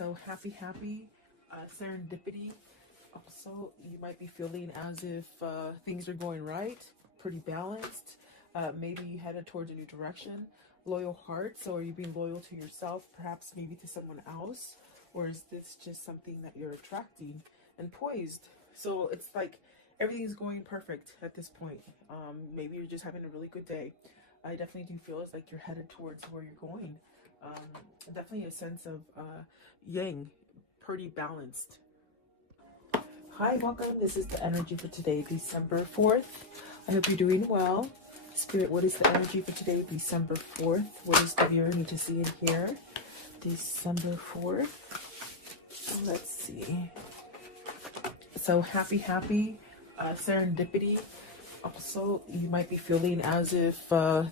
So happy serendipity. Also, you might be feeling as if things are going right, pretty balanced. Maybe you headed towards a new direction. Loyal heart. So are you being loyal to yourself, perhaps maybe to someone else? Or is this just something that you're attracting? And poised. So it's like everything's going perfect at this point. Maybe you're just having a really good day. I definitely do feel it's like you're headed towards where you're going. Definitely a sense of yang, pretty balanced. Hi, welcome. This is the energy for today, December 4th. I hope you're doing well. Spirit, what is the energy for today, December 4th? What is the viewer need to see and hear? December 4th. Let's see. So happy serendipity. Also, you might be feeling as if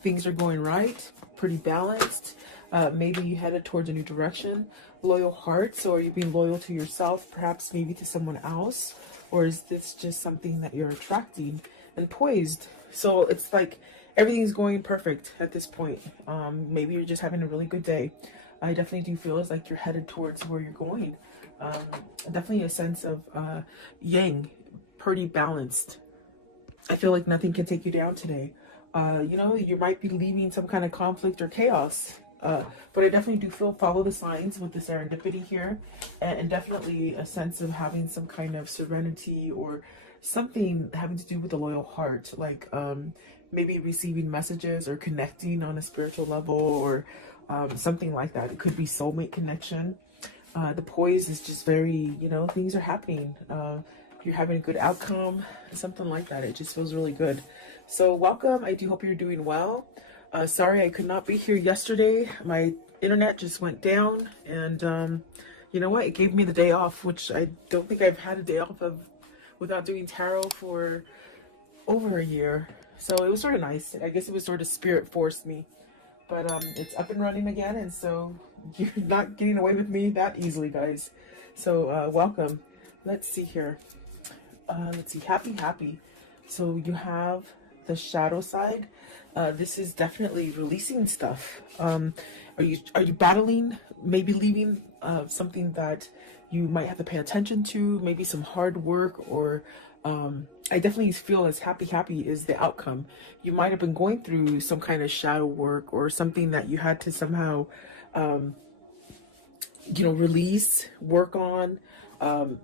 things are going right, pretty balanced. Maybe you headed towards a new direction. Loyal heart. So are you being loyal to yourself, perhaps maybe to someone else? Or is this just something that you're attracting? And poised. So it's like everything's going perfect at this point. Maybe you're just having a really good day. I definitely do feel it's like you're headed towards where you're going. Definitely a sense of yang, pretty balanced. I feel like nothing can take you down today. You might be leaving some kind of conflict or chaos. But I definitely do feel follow the signs with the serendipity here, and definitely a sense of having some kind of serenity or something having to do with the loyal heart, like maybe receiving messages or connecting on a spiritual level or something like that. It could be soulmate connection. The poise is just very, things are happening. You're having a good outcome, something like that. It just feels really good. So welcome. I do hope you're doing well. Sorry I could not be here yesterday. My internet just went down, and you know what? It gave me the day off, which I don't think I've had a day off of without doing tarot for over a year. So it was sort of nice. I guess it was sort of spirit forced me. But it's up and running again, and so you're not getting away with me that easily, guys. So welcome. Let's see here. Let's see. Happy. So you have the shadow side. This is definitely releasing stuff. Are you battling, maybe leaving something that you might have to pay attention to, maybe some hard work, or I definitely feel as happy is the outcome. You might have been going through some kind of shadow work or something that you had to somehow release, work on.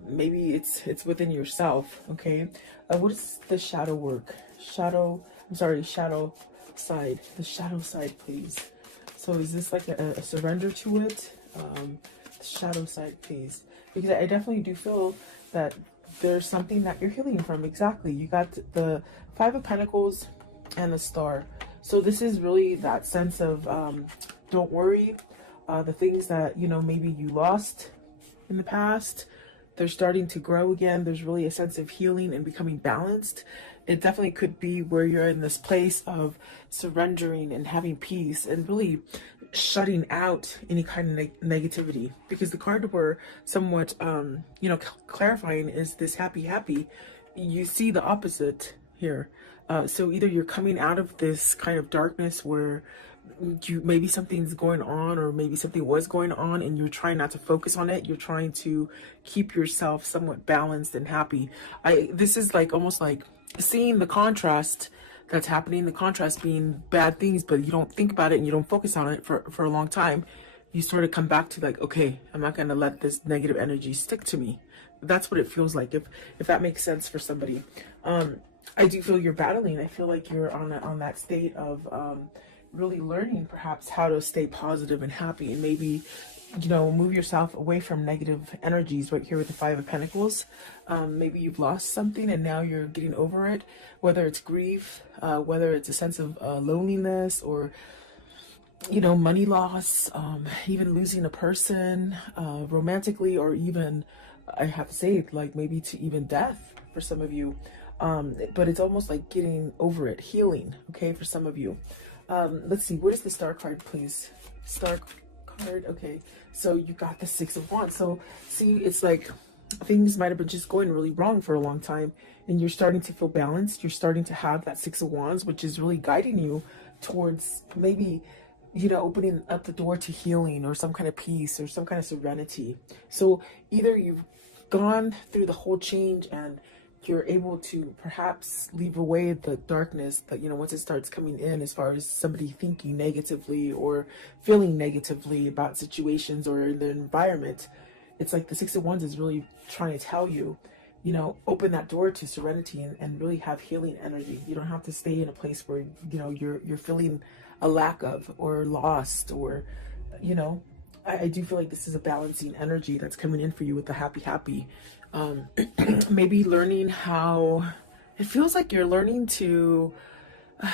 Maybe it's within yourself. Okay. What is the shadow work? Shadow side. The shadow side, please. So is this like a surrender to it? The shadow side, please. Because I definitely do feel that there's something that you're healing from. Exactly. You got the Five of Pentacles and the Star. So this is really that sense of don't worry. The things that, maybe you lost in the past, they're starting to grow again. There's really a sense of healing and becoming balanced. It definitely could be where you're in this place of surrendering and having peace and really shutting out any kind of negativity. Because the card we're somewhat, clarifying is this happy. You see the opposite here. So either you're coming out of this kind of darkness where maybe something's going on, or maybe something was going on and you're trying not to focus on it. You're trying to keep yourself somewhat balanced and happy. This is like almost like seeing the contrast that's happening, the contrast being bad things, but you don't think about it and you don't focus on it for a long time. You sort of come back to like, okay, I'm not going to let this negative energy stick to me. That's what it feels like, if that makes sense for somebody. I do feel you're battling. I feel like you're on that state of really learning perhaps how to stay positive and happy, and maybe move yourself away from negative energies. Right here with the Five of Pentacles, maybe you've lost something and now you're getting over it, whether it's grief, whether it's a sense of loneliness, or money loss, even losing a person romantically, or even, I have to say, like maybe to even death for some of you. But it's almost like getting over it, healing, okay, for some of you. Let's see, what is the Star card, please? Star card. Okay, so you got the Six of Wands. So see, it's like things might have been just going really wrong for a long time, and you're starting to feel balanced. You're starting to have that Six of Wands, which is really guiding you towards maybe you know, opening up the door to healing or some kind of peace or some kind of serenity. So either you've gone through the whole change and you're able to perhaps leave away the darkness that, you know, once it starts coming in, as far as somebody thinking negatively or feeling negatively about situations or the environment. It's like the Six of Wands is really trying to tell you, you know, open that door to serenity and really have healing energy. You don't have to stay in a place where, you know, you're feeling a lack of or lost or, you know, I do feel like this is a balancing energy that's coming in for you with the happy. Maybe learning how, it feels like you're learning to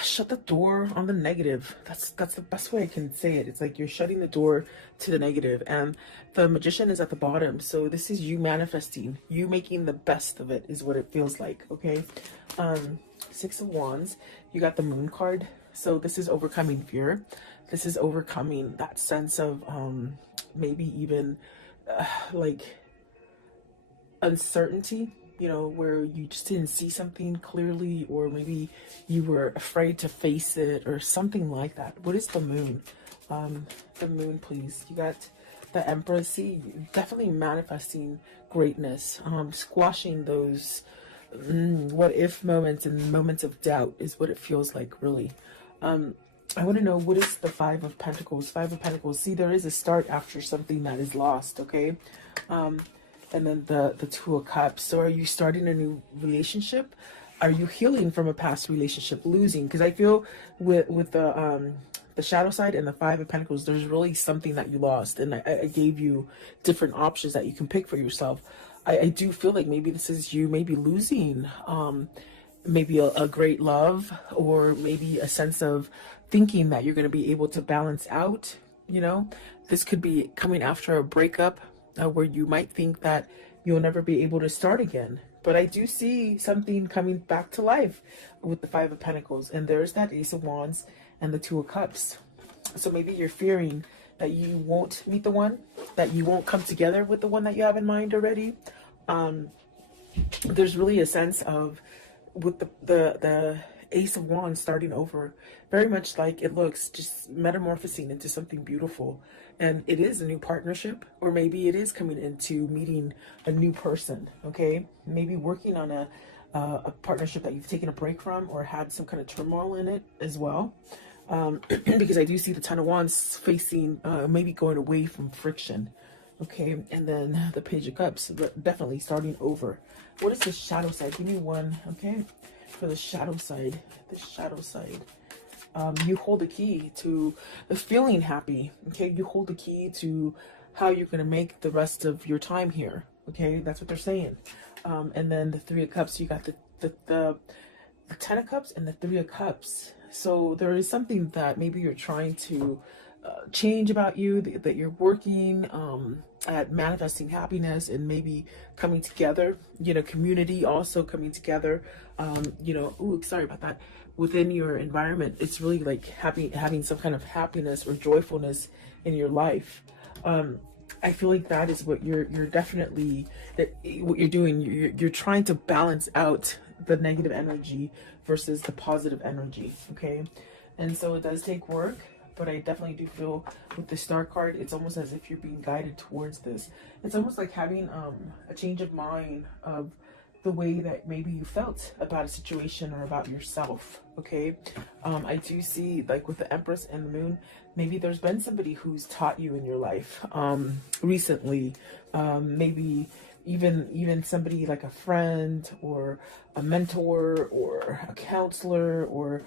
shut the door on the negative. That's the best way I can say it. It's like you're shutting the door to the negative, and the Magician is at the bottom. So this is you manifesting, you making the best of it is what it feels like. Okay. Six of Wands, you got the Moon card. So this is overcoming fear. This is overcoming that sense of maybe even like uncertainty, you know, where you just didn't see something clearly, or maybe you were afraid to face it or something like that. What is the Moon? The Moon, please. You got the Empress. See, definitely manifesting greatness, squashing those what if moments and moments of doubt is what it feels like, really. I want to know, what is the Five of Pentacles? Five of Pentacles. See, there is a start after something that is lost, okay? And then the Two of Cups. So are you starting a new relationship? Are you healing from a past relationship, losing? Because I feel with the shadow side and the Five of Pentacles, there's really something that you lost. And I gave you different options that you can pick for yourself. I do feel like maybe this is you maybe losing maybe a great love, or maybe a sense of thinking that you're going to be able to balance out, you know. This could be coming after a breakup where you might think that you'll never be able to start again. But I do see something coming back to life with the Five of Pentacles, and there's that Ace of Wands and the Two of Cups. So maybe you're fearing that you won't meet the one, that you won't come together with the one that you have in mind already. There's really a sense of, with the Ace of Wands starting over, very much like it looks, just metamorphosing into something beautiful. And it is a new partnership, or maybe it is coming into meeting a new person, okay? Maybe working on a partnership that you've taken a break from or had some kind of turmoil in it as well. Because I do see the Ten of Wands facing, maybe going away from friction. Okay, and then the Page of Cups, but definitely starting over. What is the shadow side? Give me one, okay? For the shadow side, you hold the key to feeling happy, okay? You hold the key to how you're going to make the rest of your time here, okay? That's what they're saying. And then the Three of Cups, you got the Ten of Cups and the Three of Cups. So there is something that maybe you're trying to change about you, that you're working at manifesting happiness and maybe coming together, you know, community also coming together, you know, ooh, sorry about that, within your environment. It's really like having some kind of happiness or joyfulness in your life. I feel like that is what you're definitely, what you're doing. You're trying to balance out the negative energy versus the positive energy, okay? And so it does take work, but I definitely do feel with the Star card, it's almost as if you're being guided towards this. It's almost like having a change of mind of the way that maybe you felt about a situation or about yourself, okay? I do see, like with the Empress and the Moon, maybe there's been somebody who's taught you in your life recently, maybe even somebody like a friend or a mentor or a counselor, or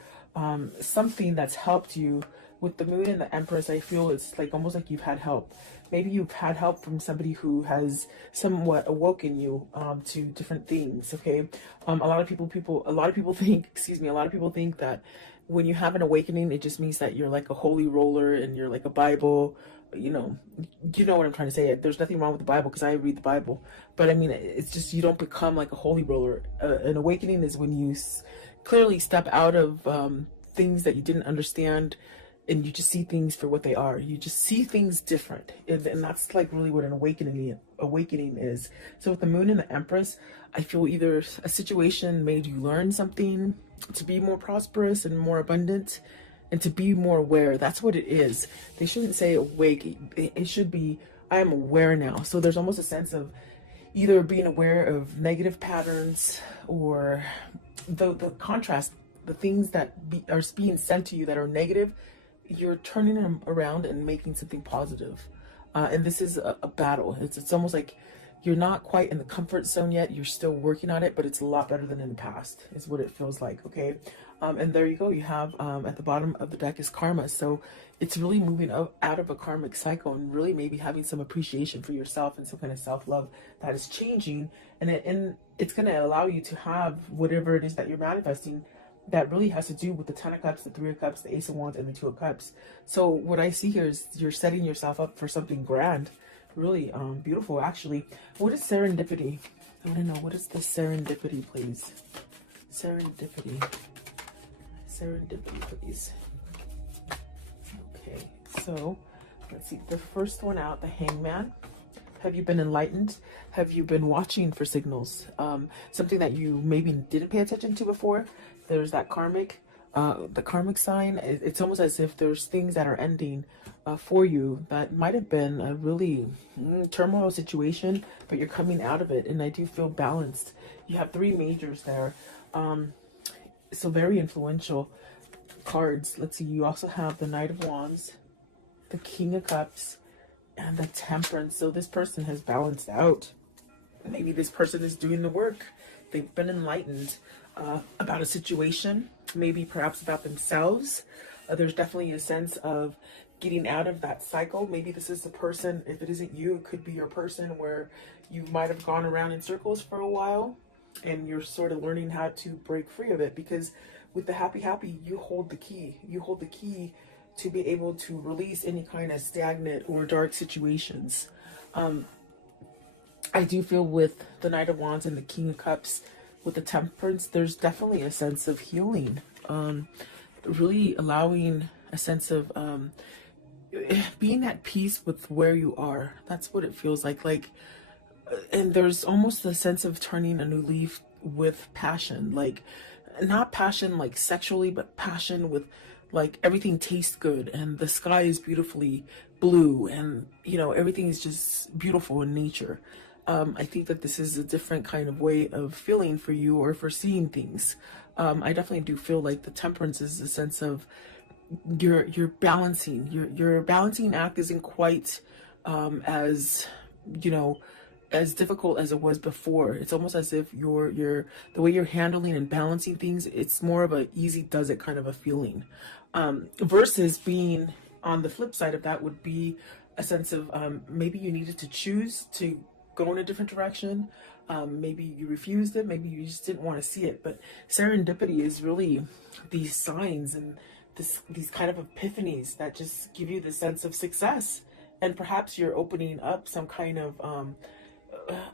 something that's helped you. With the Moon and the Empress, I feel it's like almost like you've had help. Maybe you've had help from somebody who has somewhat awoken you to different things, okay? A lot of people think, a lot of people think that when you have an awakening, it just means that you're like a holy roller and you're like a Bible, you know what I'm trying to say. There's nothing wrong with the Bible, because I read the Bible, but I mean, it's just, you don't become like a holy roller. An awakening is when you clearly step out of things that you didn't understand, and you just see things for what they are. You just see things different, and that's like really what an awakening is. So with the Moon and the Empress, I feel either a situation made you learn something to be more prosperous and more abundant and to be more aware. That's what it is. They shouldn't say awake. It should be, I am aware now. So there's almost a sense of either being aware of negative patterns, or the contrast, the things that are being sent to you that are negative, you're turning them around and making something positive. And this is a battle. It's almost like you're not quite in the comfort zone yet. You're still working on it, but it's a lot better than in the past, is what it feels like. Okay. And there you go. You have at the bottom of the deck is karma. So it's really moving out of a karmic cycle, and really maybe having some appreciation for yourself and some kind of self-love that is changing. And it's going to allow you to have whatever it is that you're manifesting that really has to do with the Ten of Cups, the Three of Cups, the Ace of Wands, and the Two of Cups. So what I see here is you're setting yourself up for something grand. Really beautiful, actually. What is serendipity? I want to know, what is the serendipity, please? Serendipity. Serendipity, please. Okay, so let's see. The first one out, the Hangman. Have you been enlightened? Have you been watching for signals? Something that you maybe didn't pay attention to before? There's that karmic, the karmic sign. It's almost as if there's things that are ending for you that might have been a really turmoil situation, but you're coming out of it. And I do feel balanced. You have three majors there. So very influential cards. Let's see. You also have the Knight of Wands, the King of Cups, and the Temperance. So this person has balanced out. Maybe this person is doing the work. They've been enlightened about a situation, maybe perhaps about themselves. There's definitely a sense of getting out of that cycle. Maybe this is the person, if it isn't you, it could be your person where you might have gone around in circles for a while, and you're sort of learning how to break free of it. Because with the happy, you hold the key. You hold the key to be able to release any kind of stagnant or dark situations. I do feel with the Knight of Wands and the King of Cups, with the Temperance, there's definitely a sense of healing. Really allowing a sense of being at peace with where you are. That's what it feels like. And there's almost a sense of turning a new leaf with passion. Like, not passion like sexually, but passion with like everything tastes good and the sky is beautifully blue, and you know, everything is just beautiful in nature. I think that this is a different kind of way of feeling for you, or for seeing things. I definitely do feel like the Temperance is a sense of you're balancing. Your balancing act isn't quite as, you know, as difficult as it was before. It's almost as if the way you're handling and balancing things, it's more of a easy does it kind of a feeling. Versus being on the flip side of that would be a sense of maybe you needed to choose to go in a different direction. Maybe you refused it. Maybe you just didn't want to see it. But serendipity is really these signs and these kind of epiphanies that just give you the sense of success. And perhaps you're opening up some kind of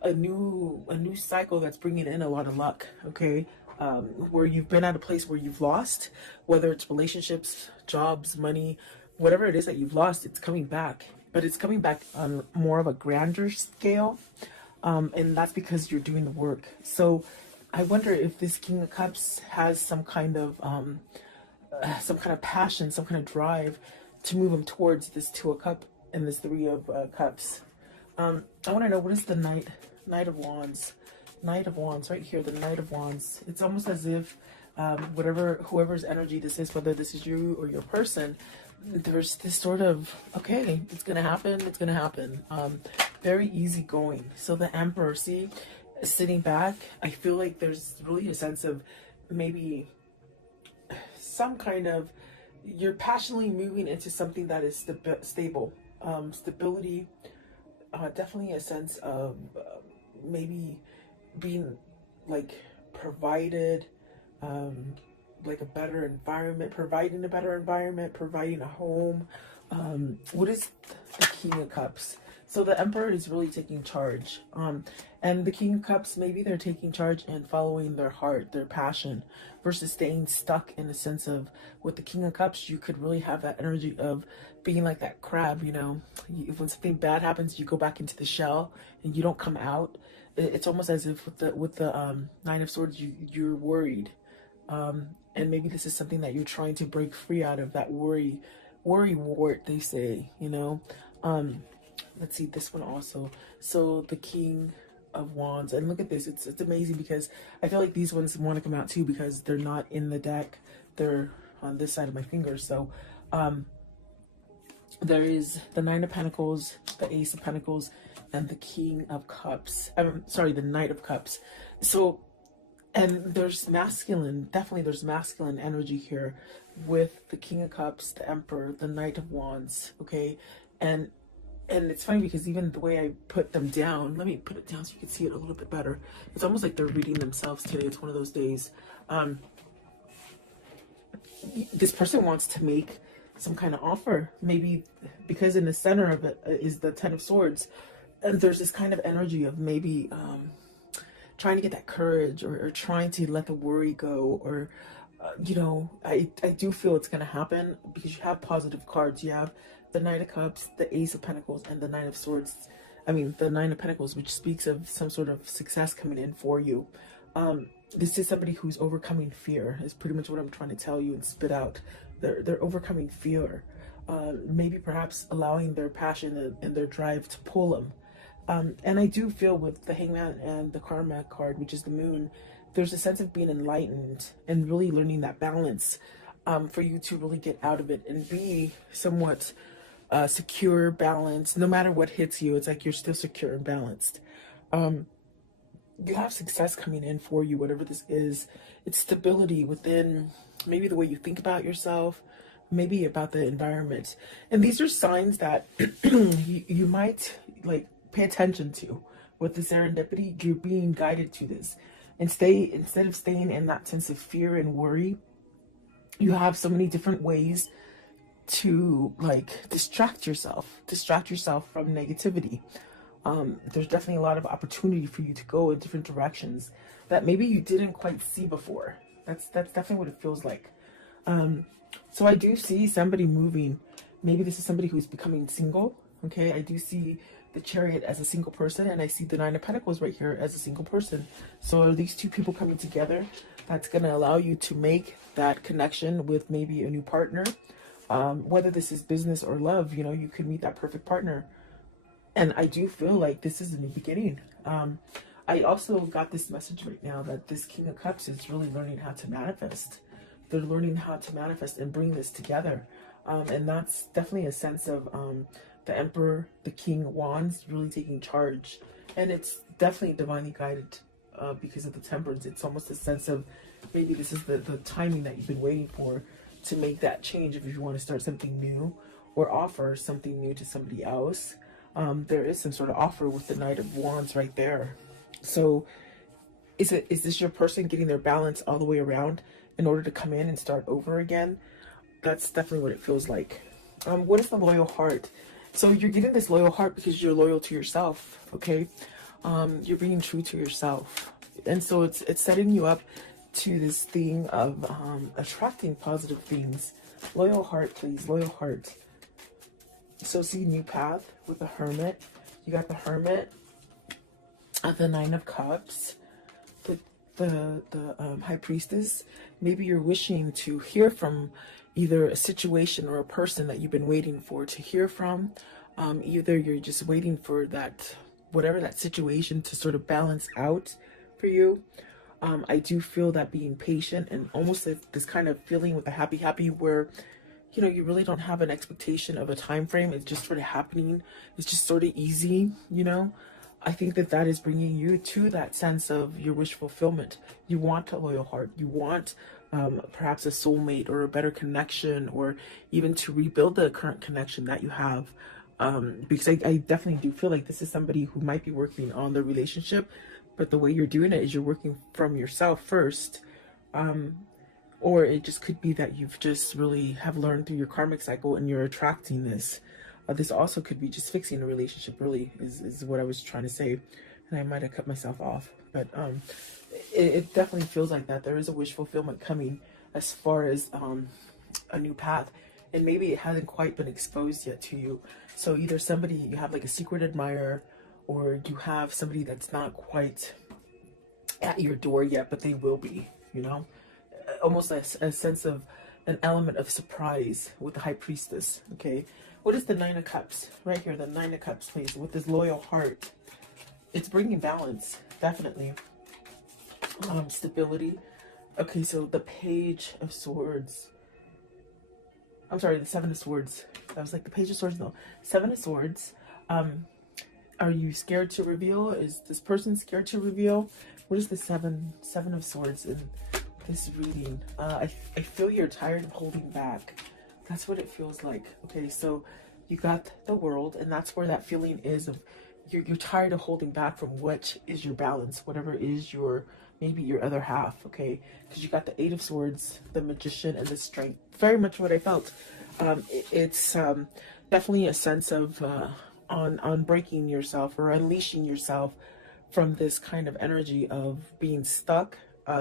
a new cycle that's bringing in a lot of luck. Okay. Where you've been at a place where you've lost, whether it's relationships, jobs, money, whatever it is that you've lost, it's coming back. But it's coming back on more of a grander scale. And that's because you're doing the work. So I wonder if this King of Cups has some kind of passion, some kind of drive to move him towards this Two of Cups and this Three of Cups. I want to know, what is the Knight of Wands? Knight of Wands, right here, the Knight of Wands. It's almost as if whoever's energy this is, whether this is you or your person, there's this sort of, okay, it's gonna happen, it's gonna happen. Very easygoing. So the Emperor, see, sitting back, I feel like there's really a sense of maybe some kind of, you're passionately moving into something that is stable. Stability, definitely a sense of maybe being like provided, like a better environment, providing a home. What is the King of Cups? So the Emperor is really taking charge. And the King of Cups, maybe they're taking charge and following their heart, their passion, versus staying stuck in the sense of, with the King of Cups, you could really have that energy of being like that crab, you know, when something bad happens, you go back into the shell and you don't come out. It's almost as if with the Nine of Swords, you're worried. And maybe this is something that you're trying to break free out of, that worry wart, they say, you know. Let's see this one also. So the King of Wands, and look at this, it's amazing because I feel like these ones want to come out too because they're not in the deck, they're on this side of my finger. So there is the Nine of Pentacles, the Ace of Pentacles, and the King of Cups. I'm sorry, the Knight of Cups. So, and there's masculine, definitely there's masculine energy here with the King of Cups, the Emperor, the Knight of Wands, okay? And it's funny because even the way I put them down, let me put it down so you can see it a little bit better. It's almost like they're reading themselves today. It's one of those days. This person wants to make some kind of offer, maybe because in the center of it is the Ten of Swords. And there's this kind of energy of maybe trying to get that courage, or trying to let the worry go, or you know, I do feel it's going to happen because you have positive cards. You have the Knight of Cups, the Ace of Pentacles, and the Nine of Swords. I mean, the Nine of Pentacles, which speaks of some sort of success coming in for you. This is somebody who's overcoming fear, is pretty much what I'm trying to tell you and spit out. They're overcoming fear. Maybe perhaps allowing their passion and their drive to pull them. And I do feel with the Hangman and the Karma card, which is the Moon, there's a sense of being enlightened and really learning that balance for you to really get out of it and be somewhat secure, balanced. No matter what hits you, it's like you're still secure and balanced. You have success coming in for you, whatever this is. It's stability within maybe the way you think about yourself, maybe about the environment. And these are signs that you might like pay attention to with the serendipity. You're being guided to this. And instead of staying in that sense of fear and worry, you have so many different ways to like distract yourself from negativity. There's definitely a lot of opportunity for you to go in different directions that maybe you didn't quite see before. That's definitely what it feels like. So I do see somebody moving. Maybe this is somebody who's becoming single. Okay, I do see the Chariot as a single person, and I see the Nine of Pentacles right here as a single person. So are these two people coming together? That's going to allow you to make that connection with maybe a new partner. Whether this is business or love, you know, you could meet that perfect partner. And I do feel like this is a new beginning. I also got this message right now that this King of Cups is really learning how to manifest. They're learning how to manifest and bring this together. And that's definitely a sense of the Emperor, the King of Wands, really taking charge. And it's definitely divinely guided because of the Temperance. It's almost a sense of maybe this is the timing that you've been waiting for to make that change if you want to start something new or offer something new to somebody else. There is some sort of offer with the Knight of Wands right there. So is this your person getting their balance all the way around in order to come in and start over again? That's definitely what it feels like. What is the Loyal Heart? So you're getting this loyal heart because you're loyal to yourself, okay? You're being true to yourself. And so it's setting you up to this thing of attracting positive things. Loyal heart, please. Loyal heart. So see, new path with the Hermit. You got the Hermit, the Nine of Cups, the High Priestess. Maybe you're wishing to hear from either a situation or a person that you've been waiting for to hear from. Either you're just waiting for that, whatever that situation to sort of balance out for you. I do feel that being patient and almost this kind of feeling with the happy where, you know, you really don't have an expectation of a time frame. It's just sort of happening. It's just sort of easy, you know. I think that is bringing you to that sense of your wish fulfillment. You want a loyal heart. You want perhaps a soulmate or a better connection, or even to rebuild the current connection that you have. Because I definitely do feel like this is somebody who might be working on the relationship, but the way you're doing it is you're working from yourself first. Or it just could be that you've just really have learned through your karmic cycle and you're attracting this. This also could be just fixing a relationship, really, is what I was trying to say. And I might have cut myself off. But it definitely feels like that. There is a wish fulfillment coming as far as a new path. And maybe it hasn't quite been exposed yet to you. So either somebody, you have like a secret admirer, or you have somebody that's not quite at your door yet, but they will be, you know. almost a sense of an element of surprise with the High Priestess. Okay, what is the Nine of Cups right here? The Nine of Cups, please, with this loyal heart. It's bringing balance, definitely. Stability. Okay, so the Page of Swords. I'm sorry, the Seven of Swords. That was like the Page of Swords. No, Seven of Swords. Are you scared to reveal? Is this person scared to reveal? What is the Seven of Swords in this reading? I feel you're tired of holding back. That's what it feels like. Okay, so you got the World, and that's where that feeling is of you're tired of holding back from what is your balance, whatever is your, maybe your other half, okay? Because you got the Eight of Swords, the Magician, and the Strength. Very much what I felt. It's definitely a sense of on breaking yourself or unleashing yourself from this kind of energy of being stuck,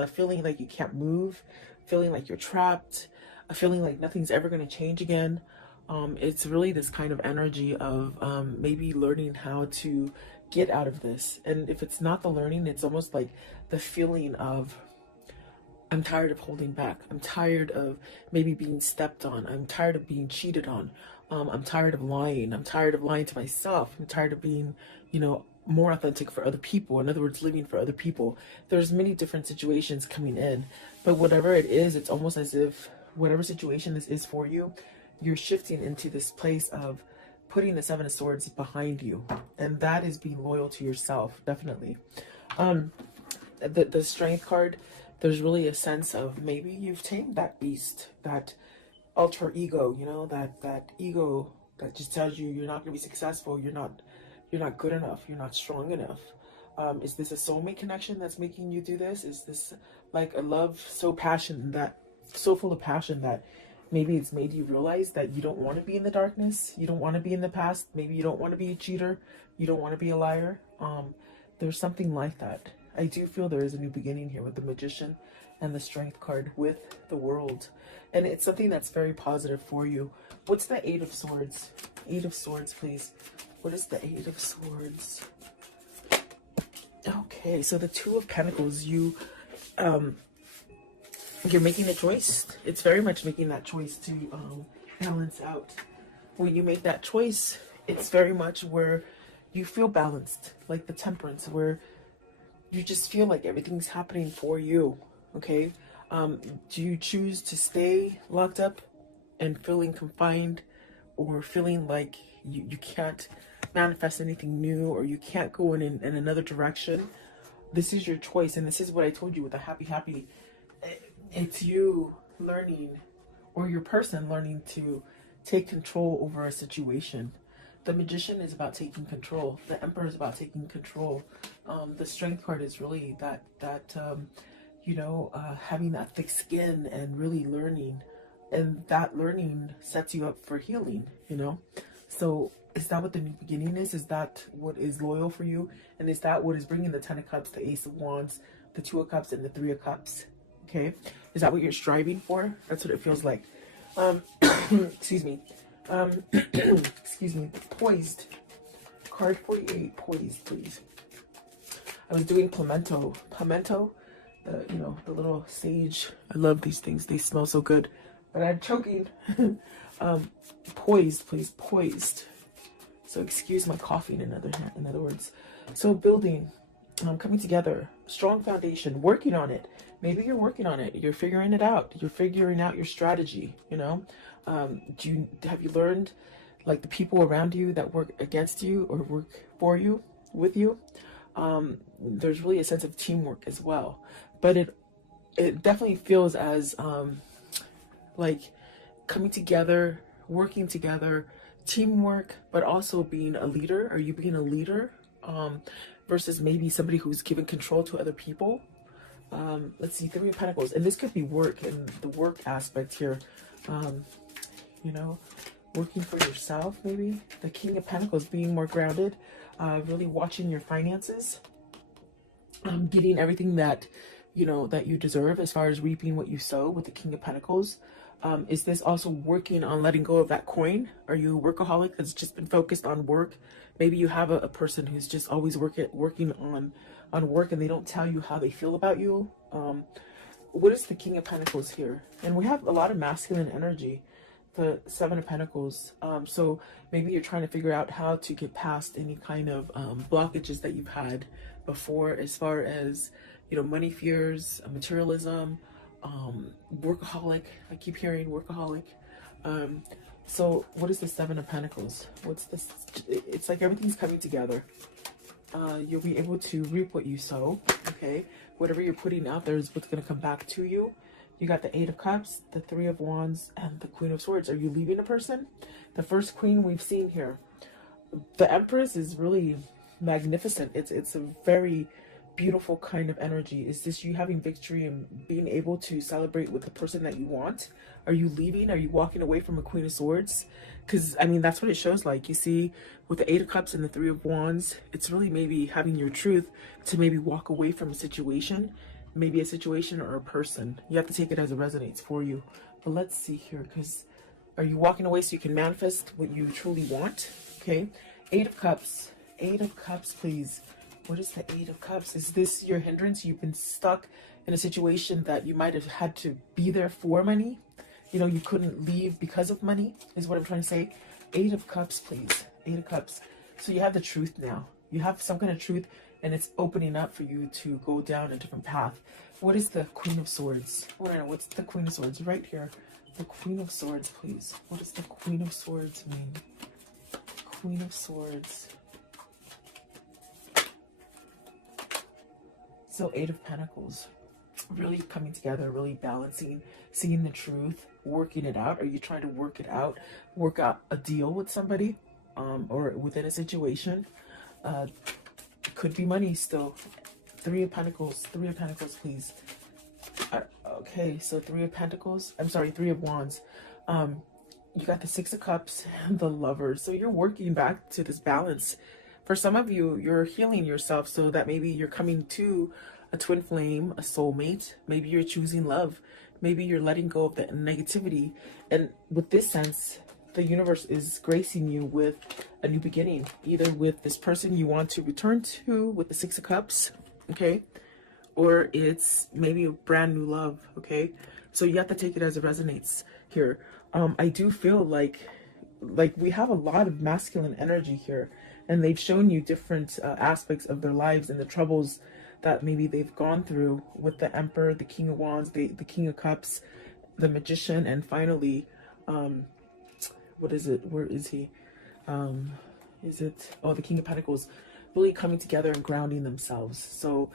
feeling like you can't move, feeling like you're trapped, feeling like nothing's ever going to change again. It's really this kind of energy of maybe learning how to get out of this. And if it's not the learning, it's almost like the feeling of, I'm tired of holding back. I'm tired of maybe being stepped on. I'm tired of being cheated on. I'm tired of lying. I'm tired of lying to myself. I'm tired of being, you know, more authentic for other people. In other words, living for other people. There's many different situations coming in, but whatever it is, it's almost as if whatever situation this is for you, you're shifting into this place of putting the Seven of Swords behind you. And that is being loyal to yourself, definitely. The Strength card, there's really a sense of maybe you've tamed that beast, that alter ego, you know, that ego that just tells you you're not going to be successful, you're not good enough, you're not strong enough. Is this a soulmate connection that's making you do this? Is this like a love so full of passion that maybe it's made you realize that you don't want to be in the darkness, you don't want to be in the past, maybe you don't want to be a cheater, you don't want to be a liar. There's something like that. I do feel there is a new beginning here with the Magician and the Strength card with the World. And it's something that's very positive for you. What's the Eight of Swords? Eight of Swords, please. What is the Eight of Swords? Okay, so the Two of Pentacles, you're making a choice. It's very much making that choice to balance out. When you make that choice, it's very much where you feel balanced, like the Temperance, where you just feel like everything's happening for you, okay? Do you choose to stay locked up and feeling confined, or feeling like you can't manifest anything new, or you can't go in another direction? This is your choice, and this is what I told you with the happy. It's you learning, or your person learning to take control over a situation. The Magician is about taking control. The Emperor is about taking control. The Strength card is really that having that thick skin and really learning, and that learning sets you up for healing. You know, so is that what the new beginning is? Is that what is loyal for you? And is that what is bringing the Ten of Cups, the Ace of Wands, the Two of Cups, and the Three of Cups? Okay, is that what you're striving for? That's what it feels like. Excuse me. Excuse me. Poised. Card 48. Poised, please. I was doing pimento. Pimento, the little sage. I love these things. They smell so good. But I'm choking. Poised, please. Poised. So excuse my coughing. In other words. So building, coming together, strong foundation, working on it. Maybe you're working on it. You're figuring it out. You're figuring out your strategy. You know, have you learned, like, the people around you that work against you or work for you, with you? There's really a sense of teamwork as well. But it definitely feels as like coming together, working together, teamwork, but also being a leader. Are you being a leader versus maybe somebody who's giving control to other people? Let's see, Three of Pentacles, and this could be work, and the work aspect here, working for yourself, maybe. The King of Pentacles, being more grounded, really watching your finances, getting everything that you deserve, as far as reaping what you sow with the King of Pentacles. Is this also working on letting go of that coin? Are you a workaholic that's just been focused on work? Maybe you have a person who's just always working on work, and they don't tell you how they feel about you. what is the King of Pentacles here? And we have a lot of masculine energy, the Seven of Pentacles. So maybe you're trying to figure out how to get past any kind of blockages that you've had before, as far as, you know, money fears, materialism, workaholic. I keep hearing workaholic. So what is the Seven of Pentacles? What's this? It's like everything's coming together. You'll be able to reap what you sow. Okay, whatever you're putting out there is what's going to come back to you. You got the Eight of Cups, the Three of Wands, and the Queen of Swords. Are you leaving a person? The first queen we've seen here. The Empress is really magnificent. It's a very beautiful kind of energy. Is this you having victory and being able to celebrate with the person that you want? Are you leaving? Are you walking away from a Queen of Swords? Because, I mean, that's what it shows like. You see, with the Eight of Cups and the Three of Wands, it's really maybe having your truth to maybe walk away from a situation, maybe a situation or a person. You have to take it as it resonates for you. But let's see here, because are you walking away so you can manifest what you truly want? Okay, Eight of Cups. Eight of Cups, please. What is the Eight of Cups? Is this your hindrance? You've been stuck in a situation that you might have had to be there for money. You know, you couldn't leave because of money, is what I'm trying to say. Eight of Cups, please. Eight of Cups. So you have the truth now. You have some kind of truth, and it's opening up for you to go down a different path. What is the Queen of Swords? I want to know, what's the Queen of Swords? Right here. The Queen of Swords, please. What does the Queen of Swords mean? Queen of Swords. So Eight of Pentacles. Really coming together, really balancing, seeing the truth, working it out. Are you trying to work it out? Work out a deal with somebody, or within a situation? Could be money still. Three of Pentacles, please. Okay, so Three of Pentacles. I'm sorry, Three of Wands. You got the Six of Cups and the Lovers. So you're working back to this balance. For some of you, you're healing yourself so that maybe you're coming to a twin flame, a soulmate. Maybe you're choosing love. Maybe you're letting go of the negativity. And with this sense, the universe is gracing you with a new beginning, either with this person you want to return to with the Six of Cups, okay? Or it's maybe a brand new love, okay? So you have to take it as it resonates here. I do feel like we have a lot of masculine energy here, and they've shown you different aspects of their lives and the troubles that maybe they've gone through with the Emperor, the King of Wands, the King of Cups, the Magician, and finally, what is it? Where is he? Is it? Oh, the King of Pentacles, really coming together and grounding themselves. So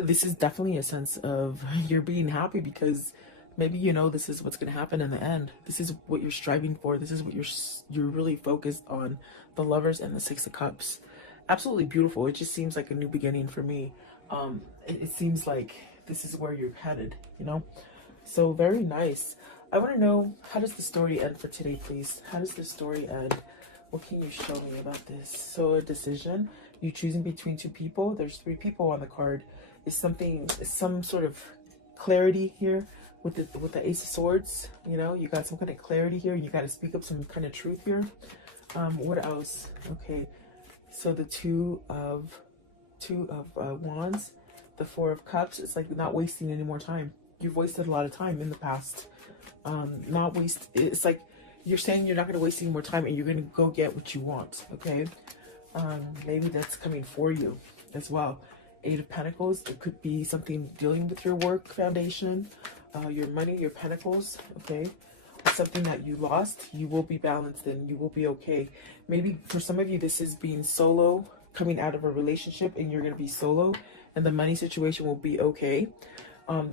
this is definitely a sense of you're being happy because maybe you know this is what's going to happen in the end. This is what you're striving for. This is what you're really focused on. The Lovers and the Six of Cups. Absolutely beautiful. It just seems like a new beginning for me. It seems like this is where you're headed, you know? So very nice. I want to know, how does the story end for today, please? How does the story end? What can you show me about this? So a decision, you choosing between two people. There's three people on the card. Is some sort of clarity here with the Ace of Swords? You know, you got some kind of clarity here. You got to speak up some kind of truth here. What else? Okay, so the Two of Wands, the Four of Cups. It's like not wasting any more time. You've wasted a lot of time in the past. It's like you're saying you're not going to waste any more time and you're going to go get what you want. Okay, maybe that's coming for you as well. Eight of Pentacles. It could be something dealing with your work foundation, your money, your pentacles. Okay, something that you lost. You will be balanced and you will be okay. Maybe for some of you this is being solo, coming out of a relationship, and you're going to be solo and the money situation will be okay.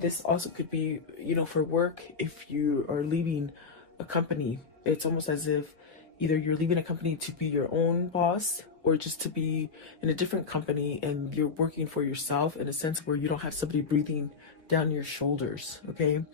This also could be, you know, for work. If you are leaving a company, it's almost as if either you're leaving a company to be your own boss or just to be in a different company and you're working for yourself in a sense where you don't have somebody breathing down your shoulders. Okay,